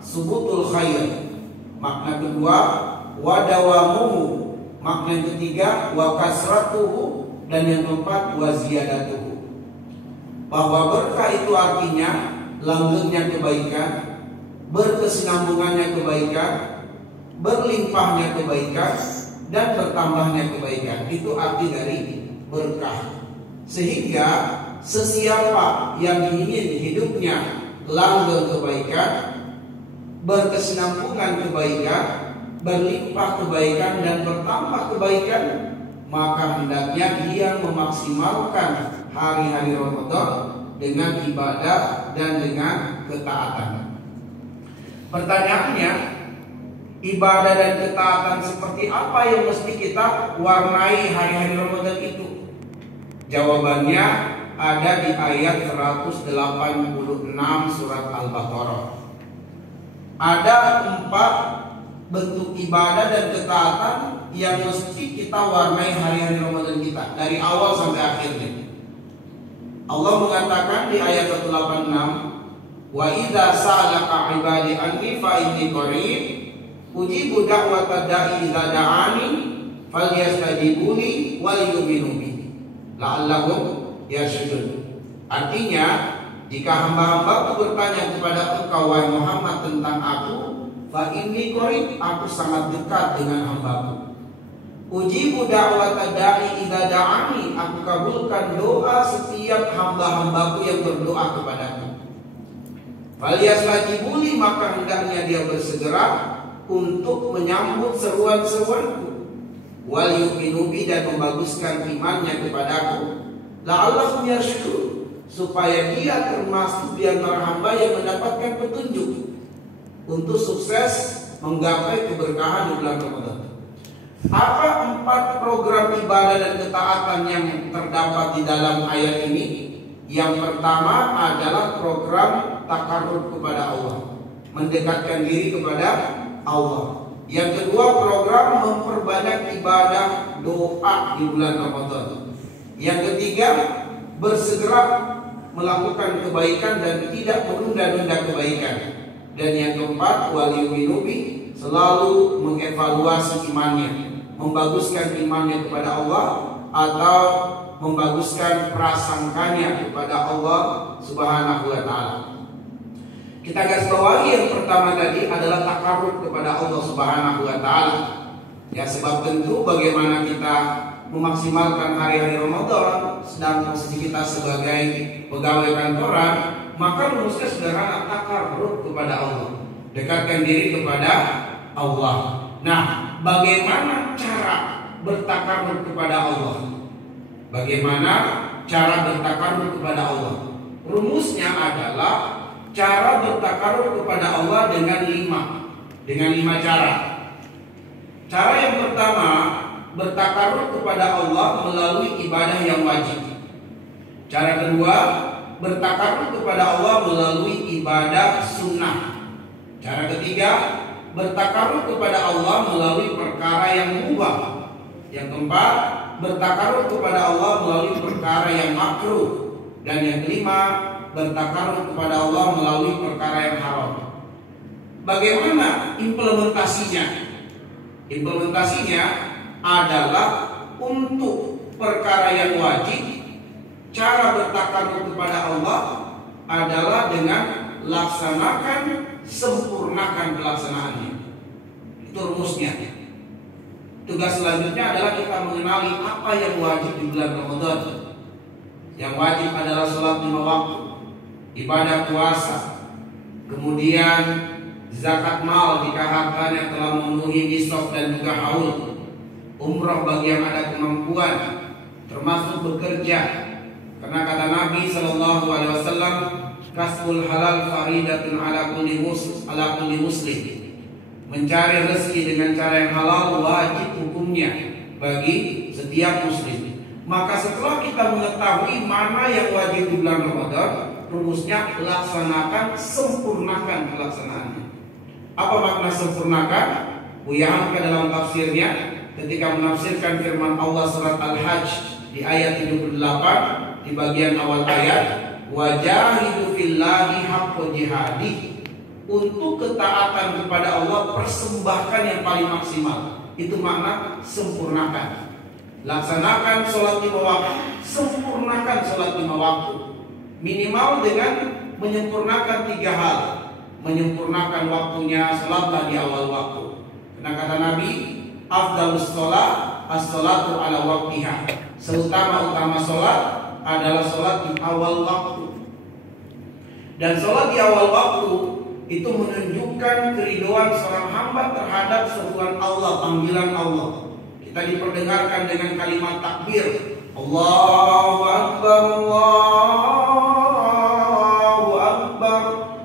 subutul khair. Makna kedua wadawamuhu. Makna yang ketiga wa kasratuhu, dan yang keempat wa ziyadatuhu. Bahwa berkah itu artinya langgengnya kebaikan, berkesinambungannya kebaikan, berlimpahnya kebaikan, dan bertambahnya kebaikan. Itu arti dari berkah. Sehingga sesiapa yang ingin hidupnya langgeng kebaikan, berkesinambungan kebaikan, berlimpah kebaikan, dan bertambah kebaikan, maka hendaknya dia memaksimalkan hari-hari Ramadan dengan ibadah dan dengan ketaatan. Pertanyaannya, ibadah dan ketaatan seperti apa yang mesti kita warnai hari-hari Ramadan itu? Jawabannya ada di ayat 186 surat Al-Baqarah. Ada 4 bentuk ibadah dan ketaatan yang mesti kita warnai hari-hari Ramadan kita dari awal sampai akhirnya. Allah mengatakan di ayat 186, wa idza sa'alaka 'ibadi anni fa inni qarib ujibu da'watad da'i idza da'ani falyastajibuli wal yu'minu bi la'allahum yarshudun. Artinya, jika hamba-hambaku bertanya kepada engkau wahai Muhammad tentang aku, fa inni qarib, aku sangat dekat dengan hambaku. Ujibu da'watad da'i idza da'ani, aku kabulkan doa setiap hamba-hambaku yang berdoa kepadaku. Falyastajibuli, maka hendaknya dia bersegera untuk menyambut seruan-seruanku. Wal yu'minu bi, dan membaguskan imannya kepadaku. La'allahum yarshudun, supaya dia termasuk di antara hamba yang mendapatkan petunjuk untuk sukses menggapai keberkahan di bulan Ramadan. Apa 4 program ibadah dan ketaatan yang terdapat di dalam ayat ini? Yang pertama adalah program takarrub kepada Allah, mendekatkan diri kepada Allah. Yang kedua, program memperbanyak ibadah doa di bulan Ramadan. Yang ketiga, bersegera melakukan kebaikan dan tidak menunda-nunda kebaikan. Dan yang keempat, wali winubi, selalu mengevaluasi imannya, membaguskan imannya kepada Allah atau membaguskan prasangkanya kepada Allah Subhanahu wa taala. Kita garis bawahi yang pertama tadi adalah takarrub kepada Allah Subhanahu wa taala. Ya, sebab tentu bagaimana kita memaksimalkan hari-hari Ramadan sedang posisi kita sebagai pegawai kantoran, maka rumusnya sederhana, takarrub kepada Allah, dekatkan diri kepada Allah. Nah, bagaimana cara bertakarrub kepada Allah? Bagaimana cara bertakarrub kepada Allah? Rumusnya adalah cara bertakarrub kepada Allah dengan 5 cara. Cara yang pertama, bertakarrub kepada Allah melalui ibadah yang wajib. Cara kedua, bertakarrub kepada Allah melalui ibadah sunnah. Cara ketiga, bertakarrub kepada Allah melalui perkara yang mubah. Yang keempat, bertakarrub kepada Allah melalui perkara yang makruh. Dan yang kelima, bertakarrub kepada Allah melalui perkara yang haram. Bagaimana implementasinya? Implementasinya adalah untuk perkara yang wajib, cara bertakarrub kepada Allah adalah dengan laksanakan, sempurnakan pelaksanaannya. Itu rumusnya. Tugas selanjutnya adalah kita mengenali apa yang wajib di bulan Ramadan. Yang wajib adalah sholat 5 waktu, ibadah puasa, kemudian zakat mal jika hartanya telah memenuhi nisab dan juga haul, umrah bagi yang ada kemampuan, termasuk bekerja. Karena kata Nabi Shallallahu Alaihi Wasallam, kasbul halal faridatun ala kulli muslim. Mencari rezeki dengan cara yang halal wajib hukumnya bagi setiap muslim. Maka setelah kita mengetahui mana yang wajib di bulan Ramadan, rumusnya laksanakan, sempurnakan pelaksanaannya. Apa makna sempurnakan? Buya Hamka dalam tafsirnya ketika menafsirkan firman Allah surat Al-Hajj di ayat 78 di bagian awal ayat, wajahidu fillahi haqqa jihadih, untuk ketaatan kepada Allah persembahkan yang paling maksimal. Itu makna sempurnakan. Laksanakan sholat 5 waktu, sempurnakan sholat 5 waktu. Minimal dengan menyempurnakan 3 hal. Menyempurnakan waktunya, sholatlah di awal waktu. Karena kata Nabi, afdalus sholat as-sholatu ala waktiha. Seutama-utama sholat adalah sholat di awal waktu. Dan sholat di awal waktu itu menunjukkan keriduan seorang hamba terhadap seruan Allah, panggilan Allah. Kita diperdengarkan dengan kalimat takbir, Allahu Akbar, Allahu Akbar,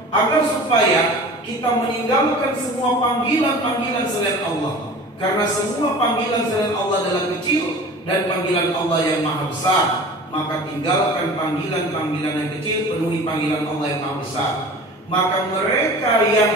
agar supaya kita meninggalkan semua panggilan-panggilan selain Allah. Karena semua panggilan selain Allah adalah kecil dan panggilan Allah yang maha besar. Maka tinggalkan panggilan-panggilan yang kecil, penuhi panggilan Allah yang maha besar. Maka mereka yang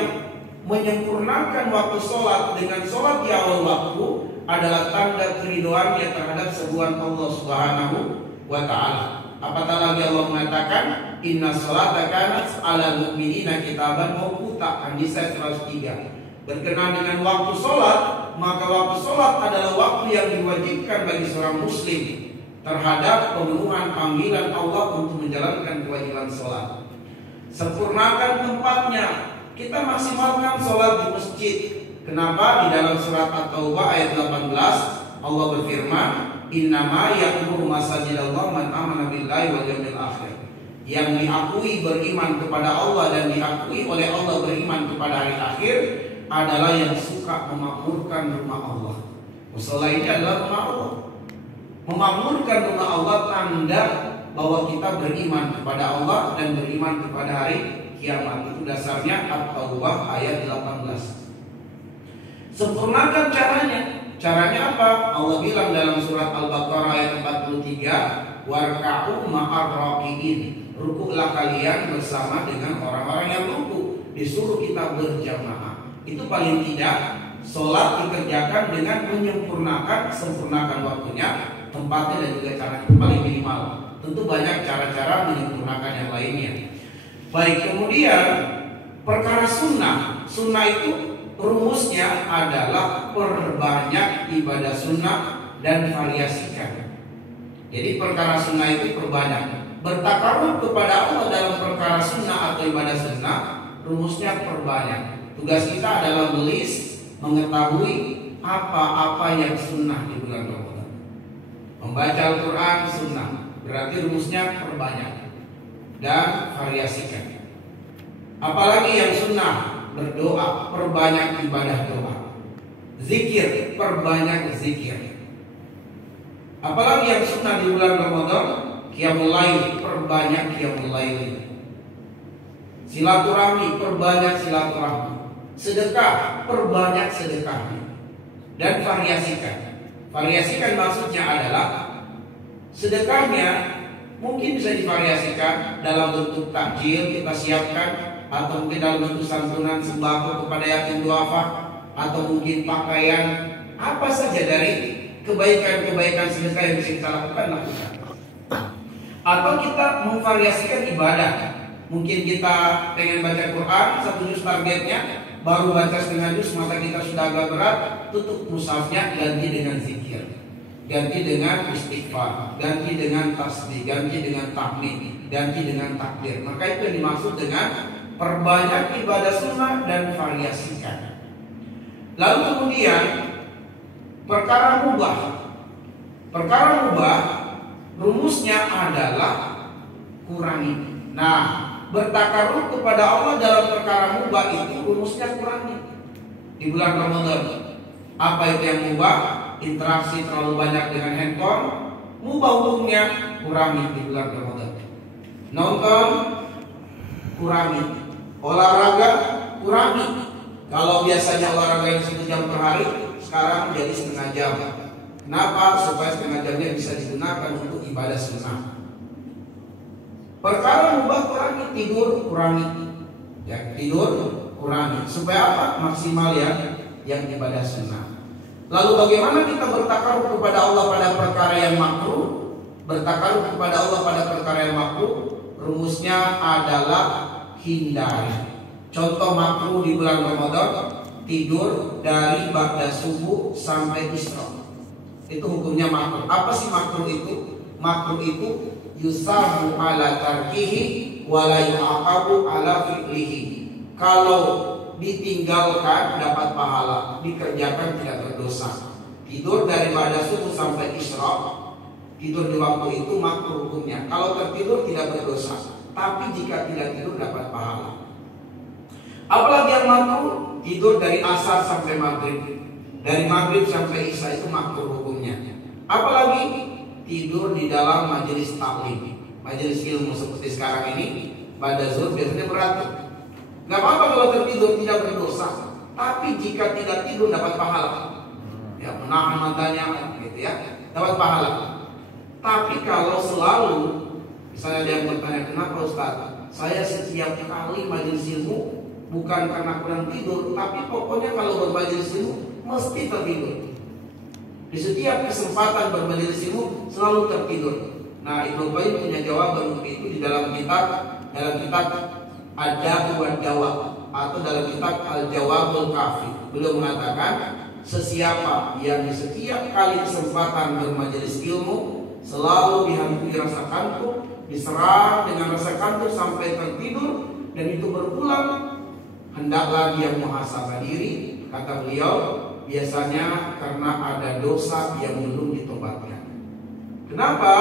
menyempurnakan waktu sholat dengan sholat di awal waktu adalah tanda keridoannya terhadap seruan Allah Subhanahu wa ta'ala. Apatah lagi Allah mengatakan, inna sholata kanat 'alal mu'minina kitaban mawquta, An-Nisa 103. Berkenaan dengan waktu sholat, maka waktu sholat adalah waktu yang diwajibkan bagi seorang muslim terhadap pemenuhan panggilan Allah untuk menjalankan kewajiban sholat. Sempurnakan tempatnya. Kita maksimalkan sholat di masjid. Kenapa? Di dalam surat At-Taubah ayat 18 Allah berfirman, innama ya'muru masajidallah man amana billahi wal yawmil akhir. Yang diakui beriman kepada Allah dan diakui oleh Allah beriman kepada hari akhir adalah yang suka memakmurkan rumah Allah. Mushola ini adalah rumah Allah. Memakmurkan rumah Allah tanda bahwa kita beriman kepada Allah dan beriman kepada hari kiamat. Itu dasarnya At-Taubah ayat 18. Sempurnakan caranya. Caranya apa? Allah bilang dalam surat Al-Baqarah ayat 43, warka'u ma'ar raqiin. Rukuklah kalian bersama dengan orang-orang yang rukuk. Disuruh kita berjamaah. Itu paling tidak sholat dikerjakan dengan sempurnakan waktunya, tempatnya dan juga cara. Itu paling minimal. Tentu banyak cara-cara menyempurnakan yang lainnya. Baik, kemudian perkara sunnah. Sunnah itu rumusnya adalah perbanyak ibadah sunnah dan variasikan. Jadi perkara sunnah itu perbanyak. Bertakarub kepada Allah dalam perkara sunnah atau ibadah sunnah, rumusnya perbanyak. Tugas kita adalah mengetahui apa-apa yang sunnah di bulan Ramadan. Membaca Al-Quran sunnah, berarti rumusnya perbanyak dan variasikan. Apalagi yang sunnah, berdoa, perbanyak ibadah doa. Zikir, perbanyak zikir. Apalagi yang sunnah di bulan Ramadan, qiyamul lail, perbanyak qiyamul lail. Silaturahmi, perbanyak silaturahmi. Sedekah, perbanyak sedekahnya. Dan variasikan. Variasikan maksudnya adalah sedekahnya mungkin bisa divariasikan dalam bentuk takjil kita siapkan, atau mungkin dalam bentuk santunan sembako kepada yatim duafa, atau mungkin pakaian, apa saja dari kebaikan-kebaikan sedekah yang bisa kita lakukan. Atau kita memvariasikan ibadah. Mungkin kita pengen baca Quran 1 juz targetnya, baru baca setengah juz masa kita sudah agak berat, tutup mushafnya, ganti dengan zikir, ganti dengan istighfar, ganti dengan tasbih, ganti dengan tahmid, ganti dengan takbir. Maka itu yang dimaksud dengan perbanyak ibadah sunnah dan variasikan. Lalu kemudian perkara mubah. Perkara mubah rumusnya adalah kurangi. Nah, bertakarub kepada Allah dalam perkara mubah itu rumusnya kurangi. Di bulan Ramadan, apa itu yang mubah? Interaksi terlalu banyak dengan handphone, mubah hukumnya kurangi di bulan Ramadan. Nonton, kurangi. Olahraga, kurangi. Kalau biasanya olahraga yang 1 jam per hari, sekarang jadi setengah jam. Kenapa? Supaya setengah jamnya bisa digunakan untuk ibadah sunnah. Perkara mubah kurangi. Tidur, kurangi. Ya, tidur, kurangi. Supaya apa? Maksimal yang ibadah sunnah. Lalu bagaimana kita bertakarub kepada Allah pada perkara yang makruh? Bertakarub kepada Allah pada perkara yang makruh, rumusnya adalah hindari. Contoh makruh di bulan Ramadan, tidur dari ba'da subuh sampai isra. Itu hukumnya makruh. Apa sih makruh itu? Makruh itu yusabu ala tarkihi wa la yu'aqabu ala fi'lihi. Kalau ditinggalkan dapat pahala, dikerjakan tidak berdosa. Tidur dari ba'da subuh sampai isra, tidur di waktu itu makruh hukumnya. Kalau tertidur tidak berdosa, tapi jika tidak tidur dapat pahala. Apalagi yang makruh, tidur dari asar sampai maghrib, dari maghrib sampai isya itu makruh hukumnya. Apalagi tidur di dalam majelis taklim, majelis ilmu seperti sekarang ini, pada zuhur biasanya beratur. Gak apa-apa kalau tertidur, tidak berdosa. Tapi jika tidak tidur dapat pahala. Ya, menahan matanya gitu ya, dapat pahala. Tapi kalau selalu, misalnya ada yang bertanya, kenapa Ustaz? Saya setiap kali majelis ilmu bukan karena kurang tidur, tapi pokoknya kalau bermajelis ilmu mesti tertidur. Di setiap kesempatan bermajelis ilmu selalu tertidur. Nah, Ibnu Qayyim punya jawaban untuk itu di dalam kitab Ad-Da'u wad-Dawa atau dalam kitab Al-Jawabul Kafi. Beliau mengatakan, sesiapa yang di setiap kali kesempatan bermajelis ilmu selalu dihantui rasa kantuk, diserang dengan rasa kantuk sampai tertidur, dan itu berulang, hendaklah dia muhasabah diri. Kata beliau, biasanya karena ada dosa yang belum ditobatkan. Kenapa?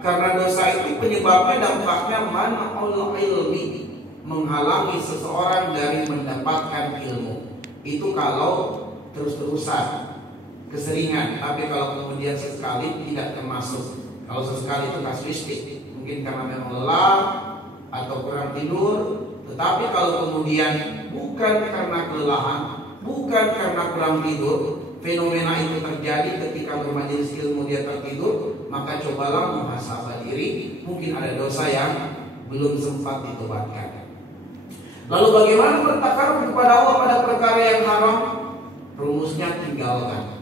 Karena dosa itu penyebabnya dampaknya man'ul ilmi, menghalangi seseorang dari mendapatkan ilmu. Itu kalau terus-terusan, keseringan. Tapi kalau kemudian sesekali tidak termasuk. Kalau sesekali itu kasuistik, mungkin karena memang lelah atau kurang tidur. Tetapi kalau kemudian bukan karena kelelahan, bukan karena kurang tidur, fenomena itu terjadi ketika bermajelis ilmu dia tertidur, maka cobalah muhasabah diri, mungkin ada dosa yang belum sempat ditobatkan. Lalu bagaimana bertakarub kepada Allah pada perkara yang haram? Rumusnya tinggalkan.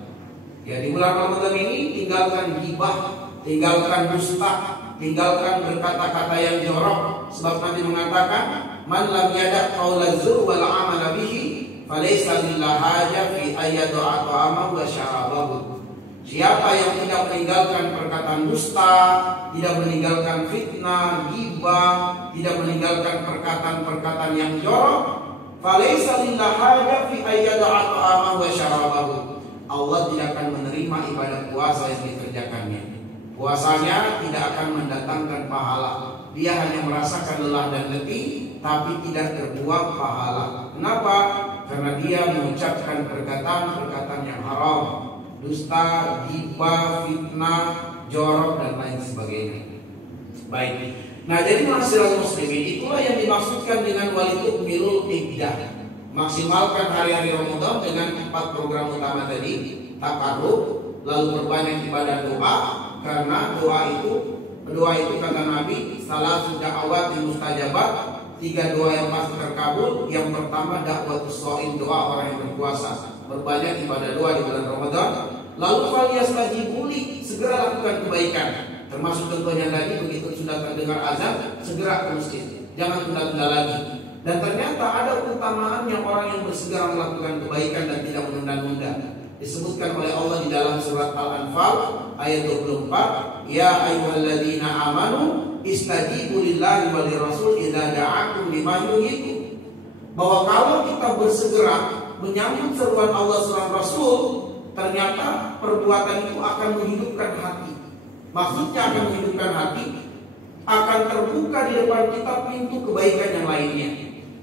Ya, di bulan Ramadan ini tinggalkan ghibah, tinggalkan dusta, tinggalkan berkata-kata yang jorok. Sebab Nabi mengatakan, man lam yada' qaulaz zur wal 'amala bihi falaysa lillahi haja fi ayyada'a ta'amahu wa syarabahu. Siapa yang tidak meninggalkan perkataan dusta, tidak meninggalkan fitnah, ghibah, tidak meninggalkan perkataan-perkataan yang jorok, falaysa lillahi haja fi ayyada'a ta'amahu wa syarabahu. Allah tidak akan menerima ibadah puasa yang dikerjakannya. Puasanya tidak akan mendatangkan pahala. Dia hanya merasakan lelah dan letih, tapi tidak terbuang pahala. Kenapa? Karena dia mengucapkan perkataan-perkataan yang haram, dusta, ghibah, fitnah, jorok dan lain sebagainya. Baik. Nah, jadi ma'asyiral muslimin, itulah yang dimaksudkan dengan walitukmilul iddah. Maksimalkan hari-hari Ramadan dengan 4 program utama tadi, takarrub, lalu perbanyak ibadah doa, karena doa itu kata Nabi, salah da'awat mustajabat, 3 doa yang pasti terkabul. Yang pertama da'watus shaim, doa orang yang berpuasa. Berbanyak ibadah doa di bulan Ramadan. Lalu falyastajibuli, segera lakukan kebaikan. Termasuk tentunya tadi, begitu sudah terdengar azan, segera ke masjid, jangan tunda-tunda lagi. Dan ternyata ada keutamaan yang orang yang bersegera melakukan kebaikan dan tidak menunda-nunda. Disebutkan oleh Allah di dalam surat Al-Anfal ayat 24, ya ayyuhalladzina amanu istajibu lillahi wa lirrasul idza da'akum lima yuhyikum. Bahwa kalau kita bersegera menyambut seruan Allah dan Rasul, ternyata perbuatan itu akan menghidupkan hati. Maksudnya akan menghidupkan hati, akan terbuka di depan kita pintu kebaikan yang lainnya.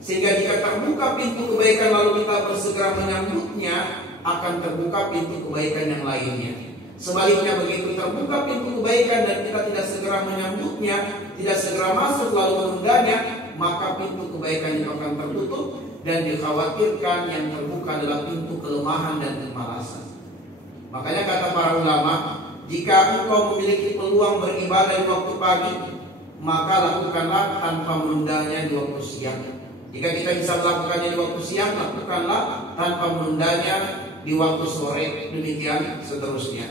Sehingga jika terbuka pintu kebaikan lalu kita bersegera menyambutnya, akan terbuka pintu kebaikan yang lainnya. Sebaliknya, begitu terbuka pintu kebaikan dan kita tidak segera menyambutnya, tidak segera masuk lalu menundanya, maka pintu kebaikan itu akan tertutup. Dan dikhawatirkan yang terbuka adalah pintu kelemahan dan kemalasan. Makanya kata para ulama, jika engkau memiliki peluang beribadah di waktu pagi, maka lakukanlah tanpa menundanya di waktu siang. Jika kita bisa melakukannya di waktu siang, lakukanlah tanpa menundanya di waktu sore, demikian seterusnya.